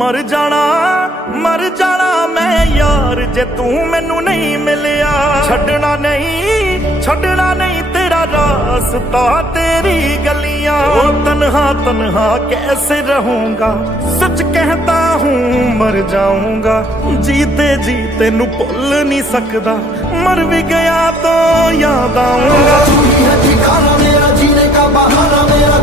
मर जाना मैं यार जे तू मैनू नहीं मिलिया। छड़ना नहीं तेरा रास्ता तेरी गलियां। तन्हा तन्हा कैसे रहूंगा, सच कहता हूँ मर जाऊंगा। जीते जी तेनू भुल नहीं सकदा, मर भी गया तो याद आऊंगा। ठिकाना मेरा जीने का बहाना मेरा